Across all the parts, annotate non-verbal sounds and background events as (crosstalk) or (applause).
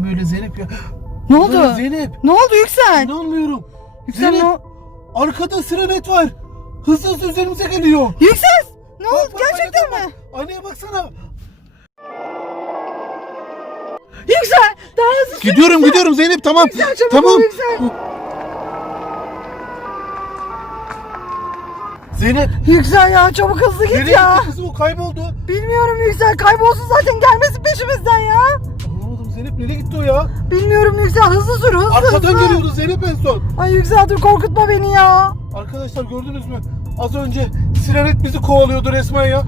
geldi böyle Zeynep ya? Ne oldu? Böyle Zeynep. Ne oldu Yüksel? İnanmıyorum. Yüksel Zeynep ne arkada sirenet var. Hızlı hızlı üzerimize geliyor. Yüksel! Ne oldu bak, gerçekten aynaya mi? bak. Baksana. Yüksel! Daha hızlı sür. Gidiyorum gidiyorum Zeynep tamam. Yüksel çabuk tamam. Yüksel. Zeynep. Yüksel ya çabuk hızlı git Nereye ya. gitti kızım o kayboldu. Bilmiyorum Yüksel kaybolsun zaten gelmesin peşimizden ya. Zeynep nereye gitti o ya? Bilmiyorum Yüksel hızlı sür hızlı Arkadan hızlı. geliyordu Zeynep en son. Ay Yüksel dur korkutma beni ya. Arkadaşlar gördünüz mü? Az önce sirenet bizi kovalıyordu resmen ya.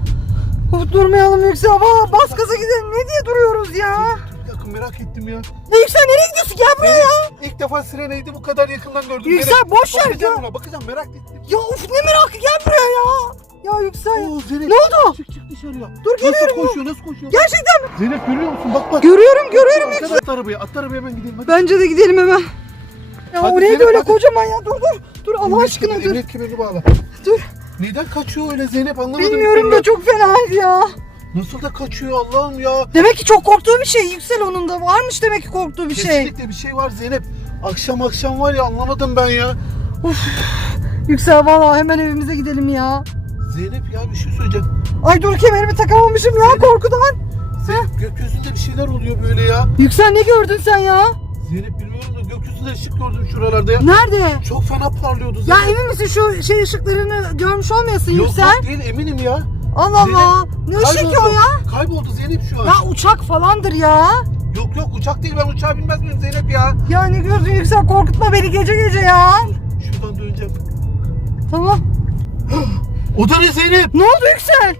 Uf, durmayalım Yüksel Valla bas gaza gidelim ne diye duruyoruz ya. Dur bir dakika merak ettim ya. Ne Yüksel nereye gidiyorsun gel buraya ya. İlk defa sireneydi bu kadar yakından gördüm. Yüksel, Zeynep. boş ver Bakacağım ya. buna bakacağım merak ettim. Ya uf ne merakı gel buraya ya. Ya Yüksel. Oo, Zeynep. Ne oldu? Çık çık dışarıya. Dur, Nasıl geliyorum. koşuyor nasıl koşuyor? Gerçekten mi? Zeynep görüyor musun? Bak bak. Görüyorum görüyorum Yüksel. At arabaya at arabaya hemen gidelim hadi. Bence de gidelim hemen. Ya Hadi o neydi Zeynep, öyle hadi. kocaman ya dur dur. Dur Allah Emniyet aşkına dur. Emniyet kemerini bağla. Dur. Neden kaçıyor öyle Zeynep anlamadım. Bilmiyorum ben da çok fena ya. Nasıl da kaçıyor Allah'ım ya. Demek ki çok korktuğu bir şey Yüksel onun da varmış demek ki korktuğu bir şey. Kesinlikle bir şey var Zeynep. Akşam akşam var ya anlamadım ben ya. Yüksel valla hemen evimize gidelim ya. Zeynep ya bir şey söyleyeceğim. Ay dur kemerimi takamamışım ya korkudan. Zeynep gökyüzünde bir şeyler oluyor böyle ya. Yüksel ne gördün sen ya? Zeynep bilmiyorum da gökyüzünde ışık gördüm şuralarda ya. Nerede? Çok fena parlıyordu Ya Zeynep. emin misin şu şey ışıklarını görmüş olmayasın Yok Yüksel? yok değil eminim ya. Allah Allah. Ne ışık o ya? Kayboldu Zeynep şu an. Ya uçak falandır ya. Yok yok uçak değil ben uçağa binmez miyim Zeynep ya? Ya ne gördün Yüksel korkutma beni gece gece ya. Şuradan döneceğim. Tamam. (gasps) O da ne Zeynep? Ne oldu Yüksel?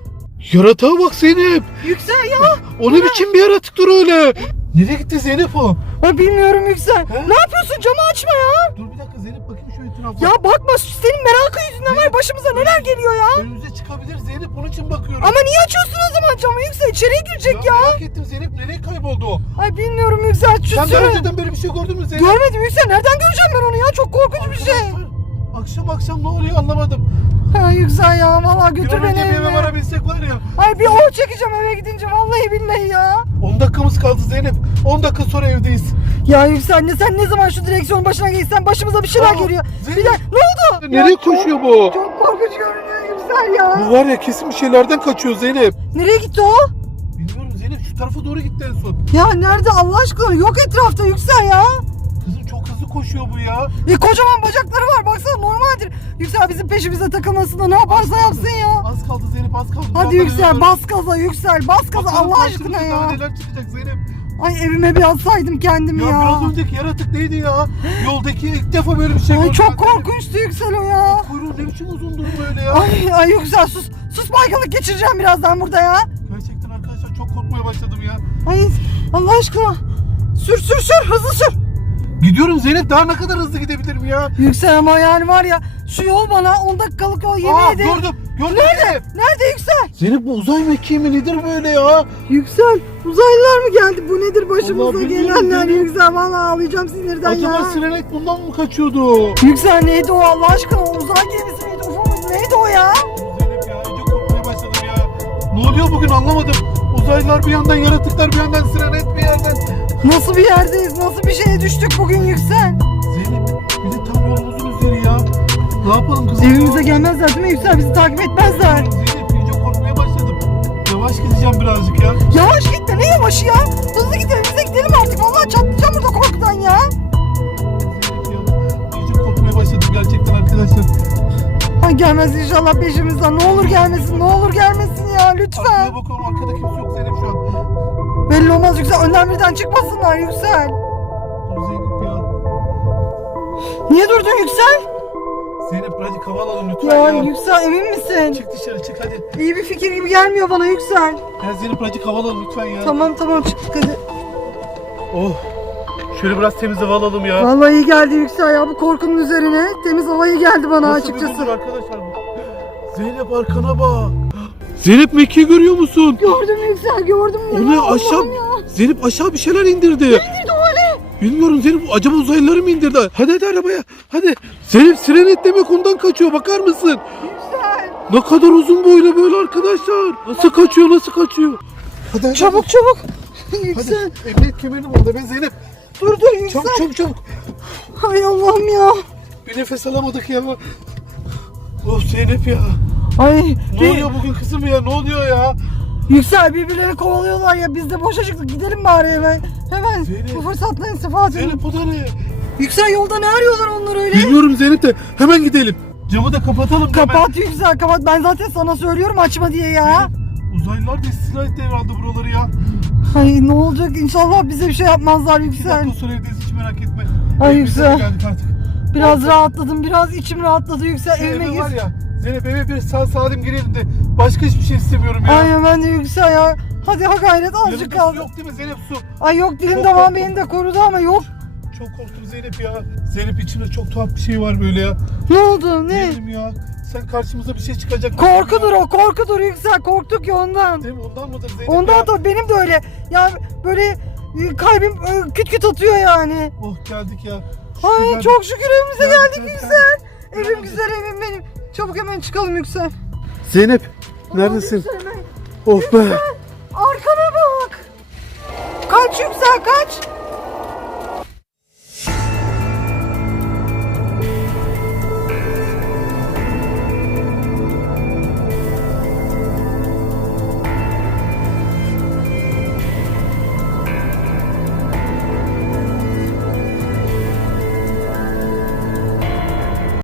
Yaratığa bak Zeynep. Yüksel ya. O ne biçim bir yaratıktır öyle? Nereye gitti Zeynep o? Ay bilmiyorum Yüksel. He? Ne yapıyorsun camı açma ya. Dur bir dakika Zeynep bakayım şu etrafa. Ya bakma senin merakın yüzünden var başımıza neler geliyor ya. Önümüze çıkabilir Zeynep onun için bakıyorum. Ama niye açıyorsun o zaman camı Yüksel içeriye girecek ya. Merak ettim Zeynep nereye kayboldu o? Ay bilmiyorum Yüksel şu Sen daha süre- önceden böyle bir şey gördün mü Zeynep? Görmedim Yüksel nereden göreceğim ben onu ya çok korkunç bir şey. Arkadaşlar, Akşam akşam ne oluyor anlamadım. Ha Yüksel ya valla Bir götür beni önce bir eve evime. varabilsek var ya. Ay bir o çekeceğim eve gidince vallahi billahi ya. 10 dakikamız kaldı Zeynep. 10 dakika sonra evdeyiz. Ya Yüksel ne sen ne zaman şu direksiyon başına geçsen başımıza bir şeyler Aa, geliyor. Zeynep. Bir de ne oldu? Nereye koşuyor bu? Çok, çok korkunç görünüyor Yüksel ya. Bu var ya kesin bir şeylerden kaçıyor Zeynep. Nereye gitti o? Bilmiyorum Zeynep şu tarafa doğru gitti en son. Ya nerede Allah aşkına yok etrafta Yüksel ya. Hızlı koşuyor bu ya. E kocaman bacakları var baksana normaldir. Yüksel bizim peşimize takılmasın da ne yaparsa yapsın ya. Az kaldı Zeynep az kaldı. Hadi Yüksel eve bas gaza Yüksel bas gaza Bakalım Allah karşımıza aşkına daha ya. neler çıkacak Zeynep. Ay evime bir alsaydım kendim Ya, ya. biraz önceki yaratık neydi ya? Yoldaki ilk defa böyle bir şey Ay gördüm. çok ben korkunçtu Yüksel o ya. Kuyruğu ne biçim uzundur böyle ya. Ay, ay Yüksel sus. Sus baygınlık geçireceğim birazdan burada ya. Gerçekten arkadaşlar çok korkmaya başladım ya. Ay Allah aşkına. Sür sür sür hızlı sür. Gidiyorum Zeynep daha ne kadar hızlı gidebilirim ya? Yüksel ama yani var ya şu yol bana 10 dakikalık yol yemin Aa ederim. gördüm. Gördüm Nerede? Nerede Yüksel? Zeynep bu uzay mekiği mi nedir böyle ya? Yüksel uzaylılar mı geldi? Bu nedir başımıza bilmiyorum, gelenler bilmiyorum. Yüksel? Vallahi ağlayacağım sinirden Acaba ya. sirenet bundan mı kaçıyordu? Yüksel neydi o Allah aşkına? O uzay gemisi miydi? UFO muydu? Neydi o ya? Zeynep ya önce korkmaya başladım ya. Ne oluyor bugün anlamadım. Uzaylılar bir yandan yaratıklar bir yandan sirenet bir yerden. Nasıl bir yerdeyiz? Nasıl bir şeye düştük bugün Yüksel? Zeynep bir de tam yolumuzun üzeri ya. Ne yapalım kızım? Evimize gelmezler değil mi Yüksel? Bizi takip etmezler. Zeynep iyice korkmaya başladım. Yavaş gideceğim birazcık ya. Yavaş gitme ne yavaşı ya? Hızlı git evimize gidelim artık. Vallahi çatlayacağım burada korkudan ya. Zeynep ya iyice korkmaya başladım gerçekten arkadaşlar. Ay gelmez inşallah peşimizden. Ne olur gelmesin, ne olur gelmesin ya lütfen. Arkaya bakalım arkada kimse yok Zeynep şu an. Belli olmaz Yüksel. Önden birden çıkmasınlar Yüksel. Dur Zeynep ya. Niye durdun Yüksel? Zeynep birazcık hava alalım lütfen Ya ya. Yüksel emin misin? Çık dışarı çık hadi. İyi bir fikir gibi gelmiyor bana Yüksel. Ya Zeynep birazcık hava alalım lütfen ya. Tamam tamam çıktık hadi. Oh. Şöyle biraz temiz hava alalım ya. Vallahi iyi geldi Yüksel ya bu korkunun üzerine. Temiz havayı geldi bana Nasıl açıkçası. arkadaşlar bu? Zeynep arkana bak. Zeynep Mekke'yi görüyor musun? Gördüm Yüksel gördüm. O ne aşağı ya. Zeynep aşağı bir şeyler indirdi. Nedir o öyle? Bilmiyorum Zeynep acaba uzaylıları mı indirdi? Hadi hadi arabaya hadi. Zeynep sirenet demek ondan kaçıyor bakar mısın? Yüksel. Ne kadar uzun boylu böyle arkadaşlar. Nasıl kaçıyor nasıl kaçıyor? Hadi, hadi. Çabuk çabuk. Yüksel. Hadi emniyet kemerini orada ben Zeynep. Dur dur Yüksel. Çabuk çabuk çabuk. Hay Allah'ım ya. Bir nefes alamadık ya. Of Zeynep ya. Ay Ne bir- oluyor bugün kızım ya? Ne oluyor ya? Yüksel birbirlerini kovalıyorlar ya biz de boşa çıktık gidelim bari eve. Hemen Zeynep. bu fırsatla istifa edelim. Zeynep bu da ne? Yüksel yolda ne arıyorlar onlar öyle? Bilmiyorum Zeynep de hemen gidelim. Camı da kapatalım hemen. Kapat Yüksel kapat ben zaten sana söylüyorum açma diye ya. Uzaylılar da istila herhalde buraları ya. Ay ne olacak inşallah bize bir şey yapmazlar İki Yüksel. dakika sonra evdeyiz hiç merak etme. Ay, Evimize güzel. geldik artık. Biraz rahatladım biraz içim rahatladı Yüksel Şu evime gir. var ya. Zeynep eve bir sağ salim girelim de başka hiçbir şey istemiyorum ya. Aynen ben de Yüksel ya. Hadi ha gayret azıcık Yanımda su kaldı. yok değil mi Zeynep su? Ay yok dilim damağım korktum. beni de korudu ama yok. Çok korktum Zeynep ya. Zeynep içinde çok tuhaf bir şey var böyle ya. Ne oldu Ne bileyim ya. Sen karşımıza bir şey çıkacak. Korkudur o korkudur Yüksel korktuk ya ondan. Değil mi? Ondan mıdır Zeynep Ondan da benim de öyle. Ya böyle e, kalbim e, küt küt atıyor yani. Oh geldik ya. Ay çok şükür evimize Geldik, geldik Yüksel. Evim güzel evim benim. Çabuk hemen çıkalım Yüksel. Zeynep neredesin? Yüksel hemen. Oh be. Arkana bak. Kaç Yüksel kaç.